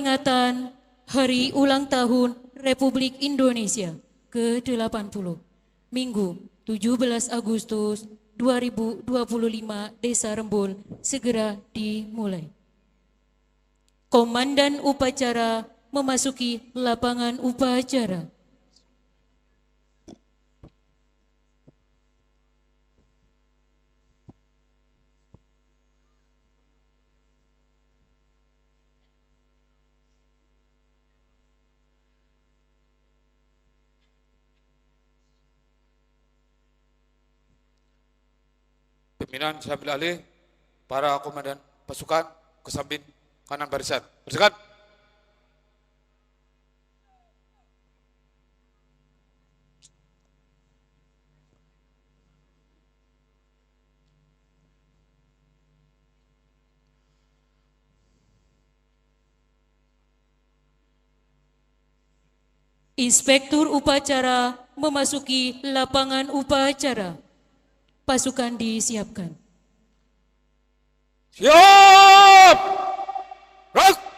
peringatan Hari Ulang Tahun Republik Indonesia ke-80, Minggu 17 Agustus 2025, Desa Rembul segera dimulai. Komandan upacara memasuki lapangan upacara. Pimpinan saya ambil alih, para komandan pasukan ke samping kanan barisan. Bersilakan. Inspektur upacara memasuki lapangan upacara. Pasukan disiapkan. Siap! Gerak!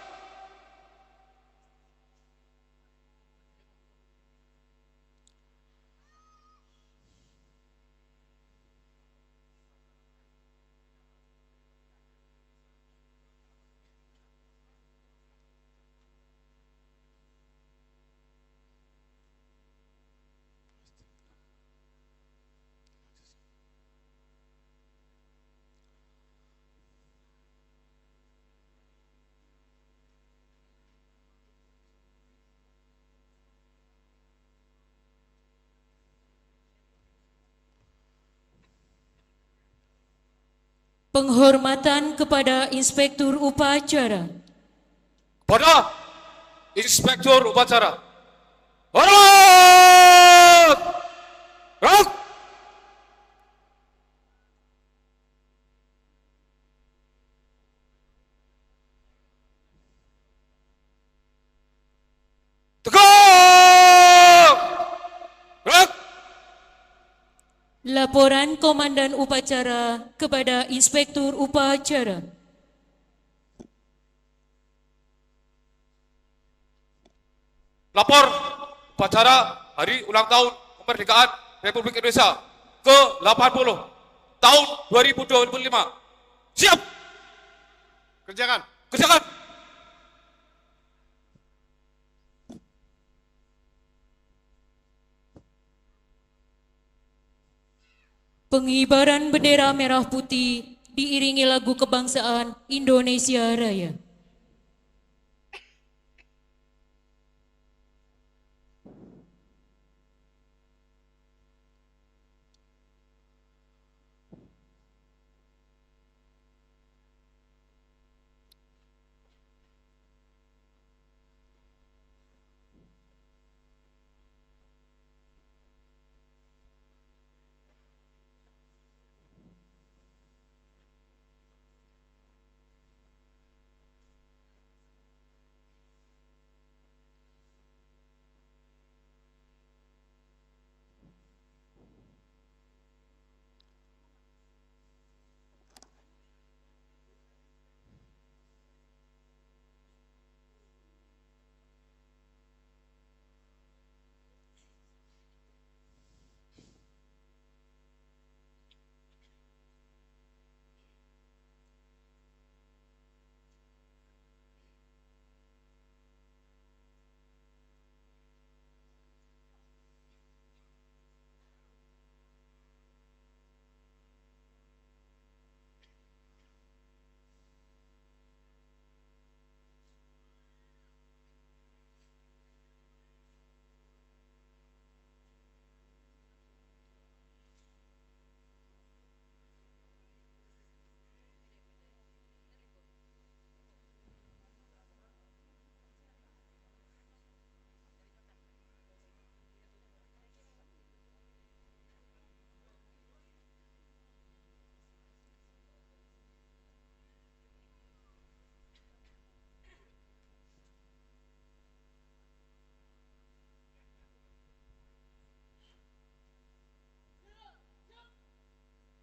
Penghormatan kepada Inspektur upacara. Kepada Inspektur upacara. Hormat! Gerak! Tegak! Gerak! Laporan Komandan upacara kepada Inspektur upacara. Lapor upacara Hari Ulang Tahun Kemerdekaan Republik Indonesia ke-80 tahun 2025. Siap! Kerjakan! Kerjakan! Pengibaran bendera merah putih diiringi lagu kebangsaan Indonesia Raya.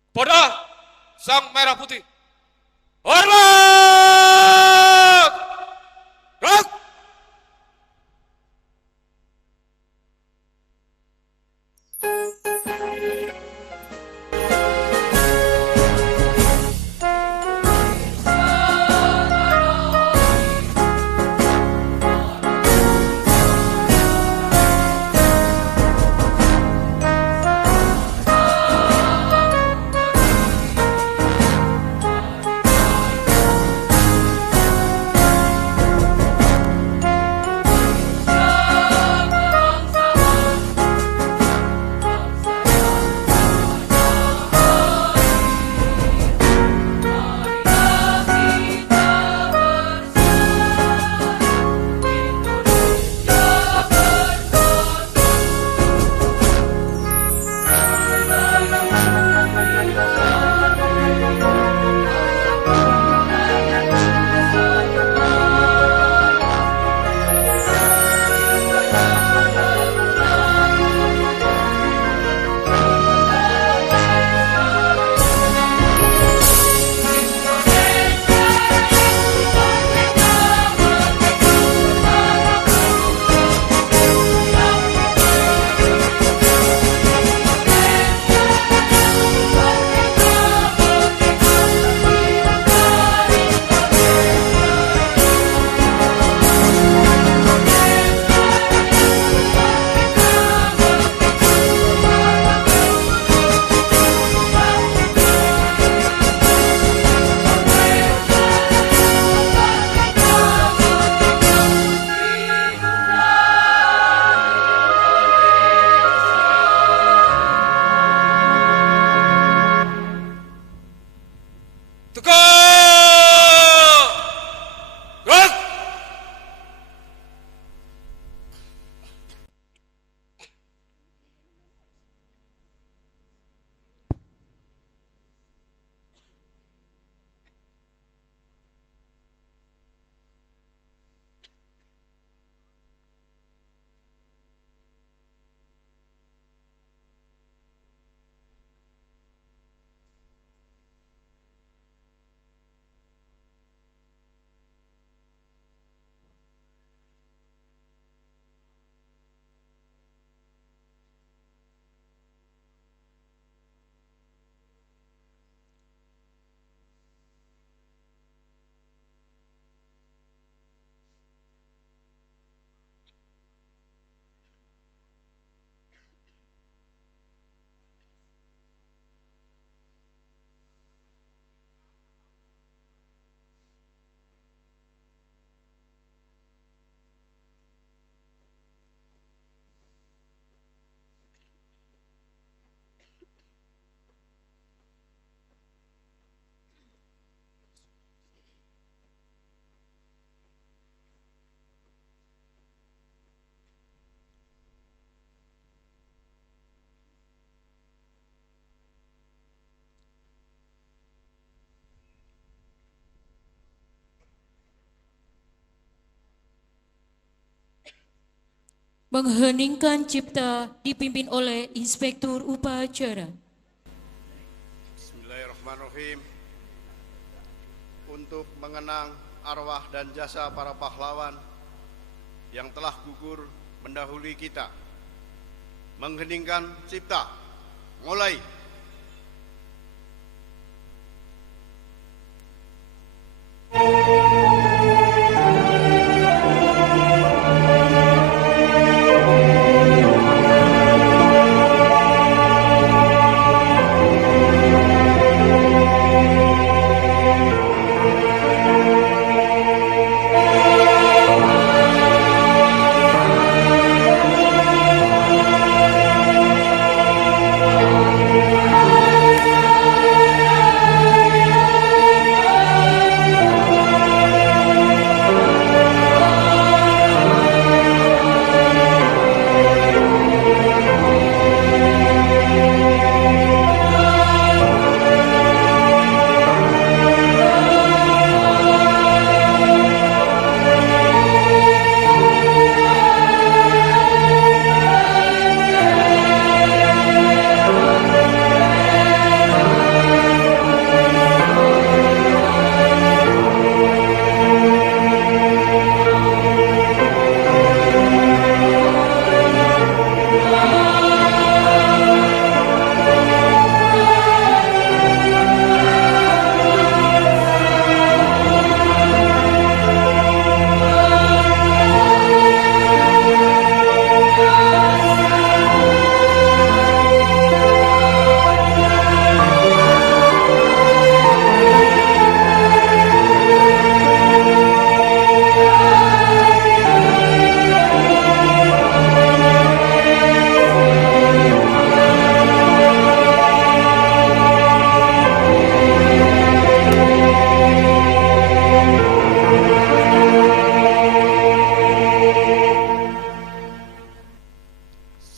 Pada Sang Merah Putih. Hormat! Gerak! Mengheningkan cipta dipimpin oleh Inspektur Upacara. Bismillahirrahmanirrahim. Untuk mengenang arwah dan jasa para pahlawan yang telah gugur mendahului kita. Mengheningkan cipta. Mulai.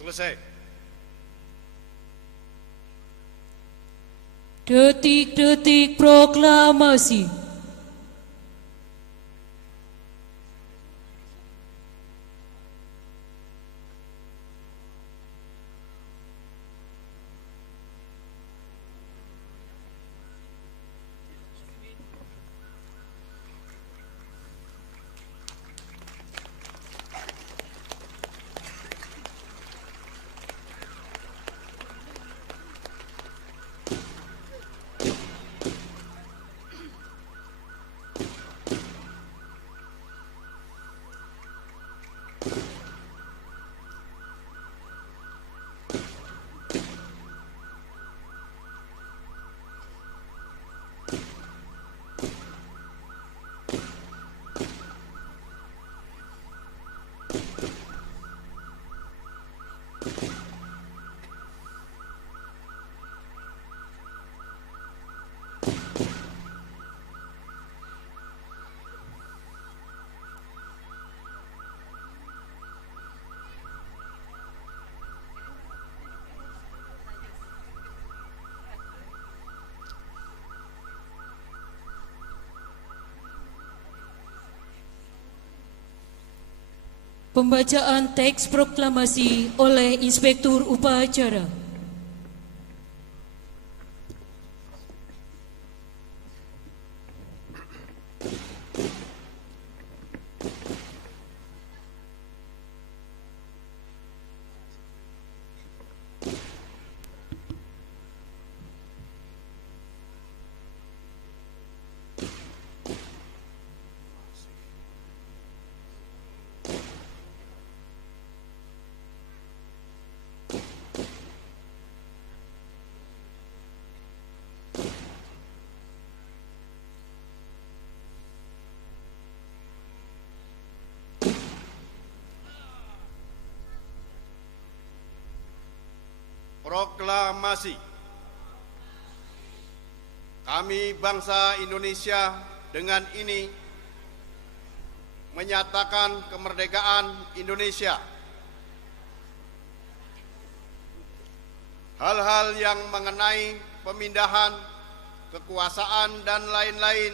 Selesai. Detik-detik proklamasi. Pembacaan teks proklamasi oleh Inspektur Upacara. Proklamasi. Kami bangsa Indonesia dengan ini menyatakan kemerdekaan Indonesia. Hal-hal yang mengenai pemindahan kekuasaan dan lain-lain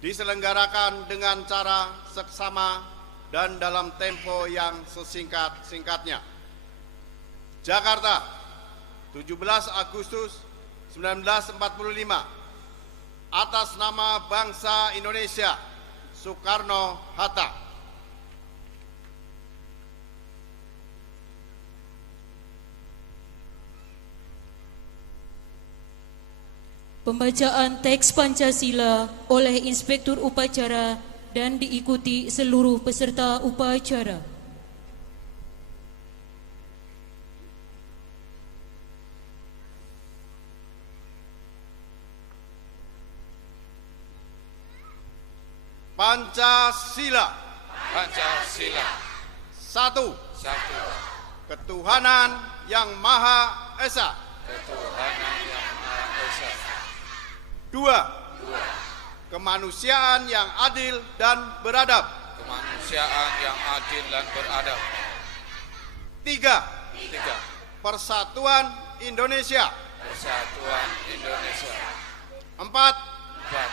diselenggarakan dengan cara seksama dan dalam tempo yang sesingkat-singkatnya. Jakarta, 17 Agustus 1945. Atas nama bangsa Indonesia, Soekarno-Hatta. Pembacaan teks Pancasila oleh Inspektur Upacara dan diikuti seluruh peserta upacara. Pancasila. Pancasila. Satu, Satu. ketuhanan yang Maha Esa. Ketuhanan yang Maha Esa. Dua, kemanusiaan yang adil dan beradab. Kemanusiaan yang adil dan beradab. Tiga, Tiga. persatuan Indonesia. Persatuan Indonesia. Empat, Empat.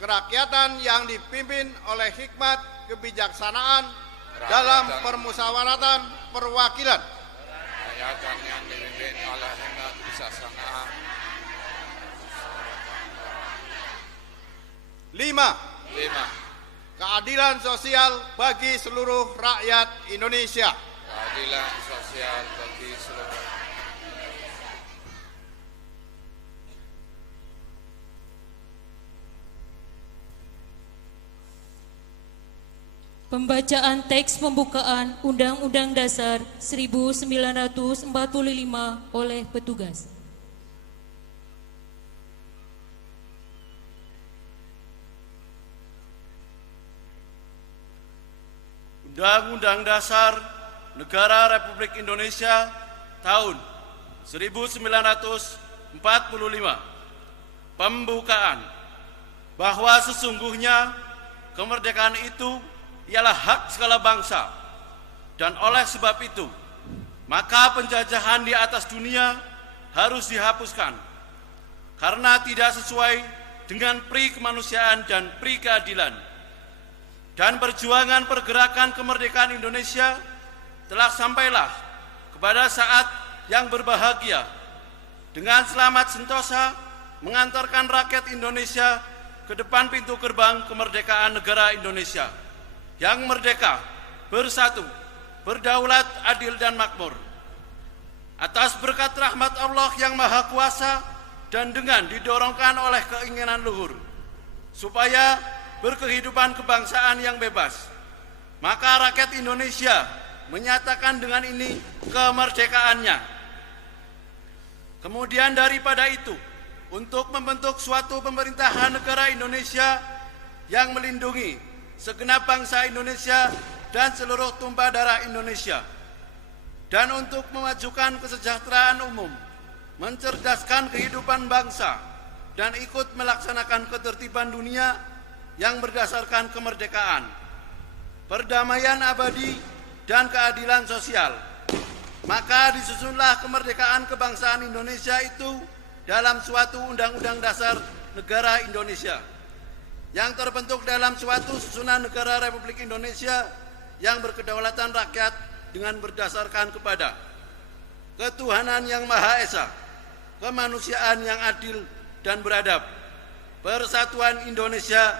kerakyatan yang dipimpin oleh hikmat kebijaksanaan dalam permusyawaratan perwakilan. Kerakyatan yang dipimpin oleh hikmat kebijaksanaan. Lima, Lima. keadilan sosial bagi seluruh rakyat Indonesia. Keadilan sosial bagi seluruh. Pembacaan teks pembukaan Undang-Undang Dasar 1945 oleh petugas. Undang-Undang Dasar Negara Republik Indonesia tahun 1945. Pembukaan. Bahwa sesungguhnya kemerdekaan itu ialah hak segala bangsa, dan oleh sebab itu maka penjajahan di atas dunia harus dihapuskan karena tidak sesuai dengan pri kemanusiaan dan pri keadilan. Dan perjuangan pergerakan kemerdekaan Indonesia telah sampailah kepada saat yang berbahagia dengan selamat sentosa mengantarkan rakyat Indonesia ke depan pintu gerbang kemerdekaan negara Indonesia yang merdeka, bersatu, berdaulat, adil dan makmur. Atas berkat rahmat Allah yang Maha Kuasa dan dengan didorongkan oleh keinginan luhur supaya berkehidupan kebangsaan yang bebas, maka rakyat Indonesia menyatakan dengan ini kemerdekaannya. Kemudian daripada itu, untuk membentuk suatu pemerintahan negara Indonesia yang melindungi segenap bangsa Indonesia dan seluruh tumpah darah Indonesia, dan untuk memajukan kesejahteraan umum, mencerdaskan kehidupan bangsa, dan ikut melaksanakan ketertiban dunia yang berdasarkan kemerdekaan, perdamaian abadi, dan keadilan sosial. Maka disusunlah kemerdekaan kebangsaan Indonesia itu dalam suatu Undang-Undang Dasar Negara Indonesia yang terbentuk dalam suatu susunan negara Republik Indonesia yang berkedaulatan rakyat dengan berdasarkan kepada ketuhanan yang Maha Esa, kemanusiaan yang adil dan beradab, persatuan Indonesia,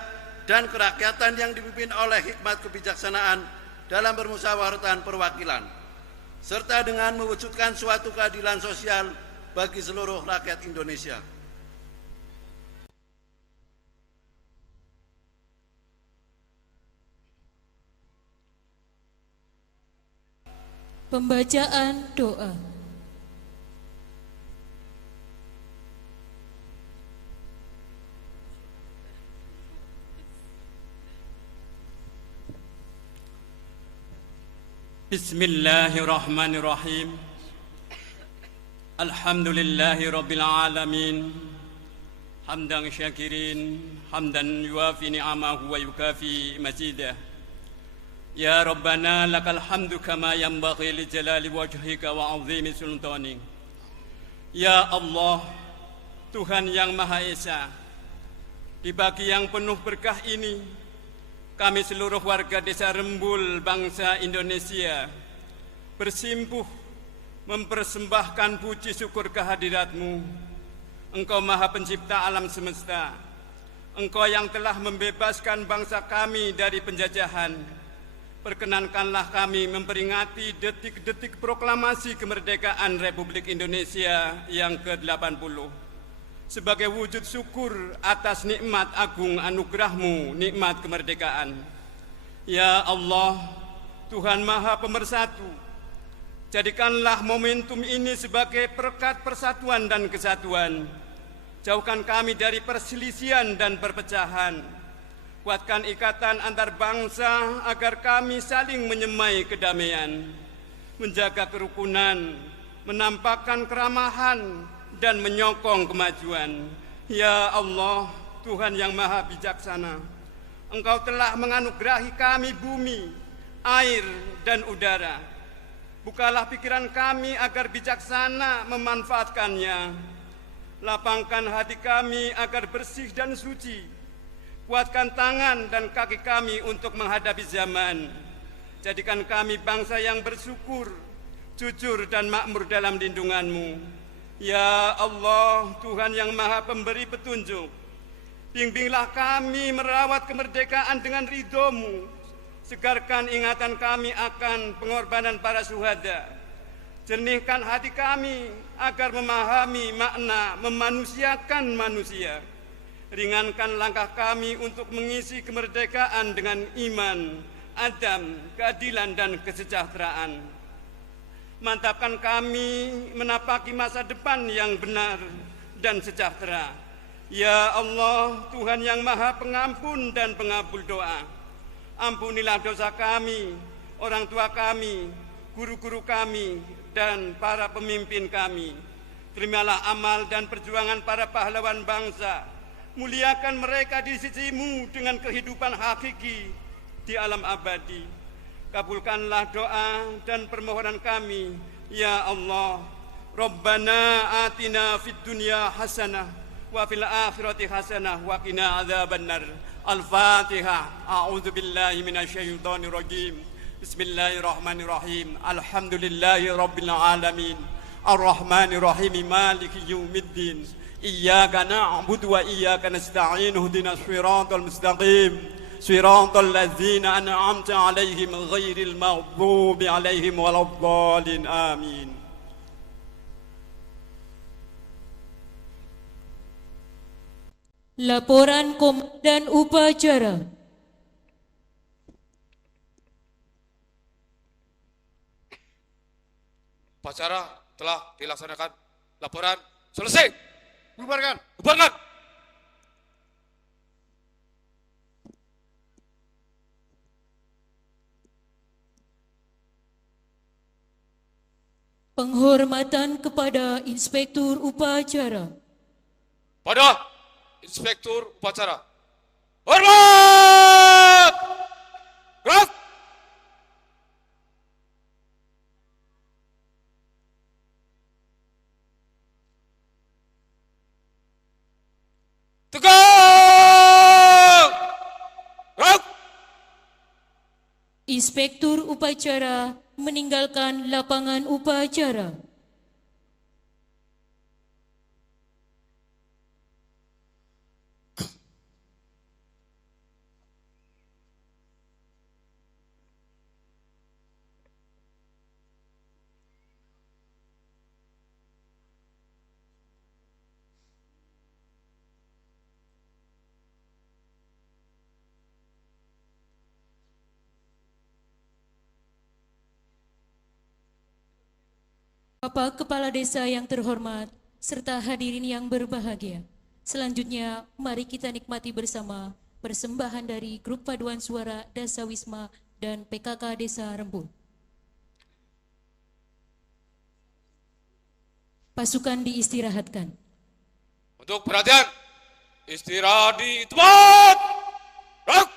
dan kerakyatan yang dipimpin oleh hikmat kebijaksanaan dalam permusyawaratan perwakilan, serta dengan mewujudkan suatu keadilan sosial bagi seluruh rakyat Indonesia. Pembacaan doa. Bismillahirrahmanirrahim. Alhamdulillahi rabbil alamin. Hamdan syakirin, hamdan yuafi ni'amahu wa yukafi mazidah. Ya Rabbana lakal hamdu kama yanbaghi li jalali wajhika wa 'azimi sultanik. Ya Allah, Tuhan yang Maha Esa, di pagi yang penuh berkah ini kami seluruh warga Desa Rembul bangsa Indonesia bersimpuh mempersembahkan puji syukur kehadirat-Mu. Engkau Maha Pencipta alam semesta. Engkau yang telah membebaskan bangsa kami dari penjajahan. Perkenankanlah kami memperingati detik-detik proklamasi kemerdekaan Republik Indonesia yang ke-80 sebagai wujud syukur atas nikmat agung anugerah-Mu, nikmat kemerdekaan. Ya Allah, Tuhan Maha Pemersatu, jadikanlah momentum ini sebagai perekat persatuan dan kesatuan. Jauhkan kami dari perselisihan dan perpecahan. Kuatkan ikatan antar bangsa agar kami saling menyemai kedamaian, menjaga kerukunan, menampakkan keramahan, dan menyokong kemajuan. Ya Allah, Tuhan yang Maha Bijaksana, Engkau telah menganugerahi kami bumi, air, dan udara. Bukalah pikiran kami agar bijaksana memanfaatkannya. Lapangkan hati kami agar bersih dan suci. Kuatkan tangan dan kaki kami untuk menghadapi zaman. Jadikan kami bangsa yang bersyukur, jujur dan makmur dalam lindungan-Mu. Ya Allah, Tuhan yang Maha Pemberi petunjuk, bimbinglah kami merawat kemerdekaan dengan ridho-Mu. Segarkan ingatan kami akan pengorbanan para syuhada. Jernihkan hati kami agar memahami makna memanusiakan manusia. Ringankan langkah kami untuk mengisi kemerdekaan dengan iman, adab, keadilan, dan kesejahteraan. Mantapkan kami menapaki masa depan yang benar dan sejahtera. Ya Allah, Tuhan yang Maha Pengampun dan Pengabul doa, ampunilah dosa kami, orang tua kami, guru-guru kami, dan para pemimpin kami. Terimalah amal dan perjuangan para pahlawan bangsa. Muliakan mereka di sisi-Mu dengan kehidupan hakiki di alam abadi. Kabulkanlah doa dan permohonan kami, ya Allah. Rabbana atina fid dunya hasanah wa fil akhirati hasanah wa qina adzabannar. Al-Fatihah. A'udzu billahi minasyaitonir rajim. Bismillahirrahmanirrahim. Alhamdulillahi rabbil alamin. Ar-Rahmanir Rahim. Maliki yaumiddin. Iyyaka na'budu wa iyyaka nasta'in. Ihdinas siratal mustaqim. Siratal ladzina an'amta 'alaihim ghairil maghdubi 'alaihim waladdallin. Amin. Laporan Komandan Upacara. Upacara telah dilaksanakan. Laporan selesai. Bubarkan. Bubarkan. Penghormatan kepada Inspektur Upacara. Pada Inspektur Upacara. Hormat! Gerak! Tegak! Gerak! Inspektur Upacara meninggalkan lapangan upacara. Bapak Kepala Desa yang terhormat, serta hadirin yang berbahagia. Selanjutnya, mari kita nikmati bersama persembahan dari Grup Paduan Suara Dasawisma dan PKK Desa Rembul. Pasukan diistirahatkan. Untuk perhatian, istirahat di tempat. Gerak!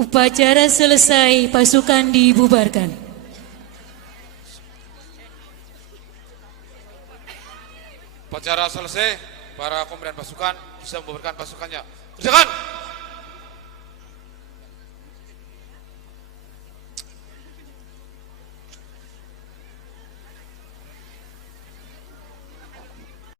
Upacara selesai, pasukan dibubarkan. Upacara selesai, para komandan pasukan bisa membubarkan pasukannya. Kerjakan!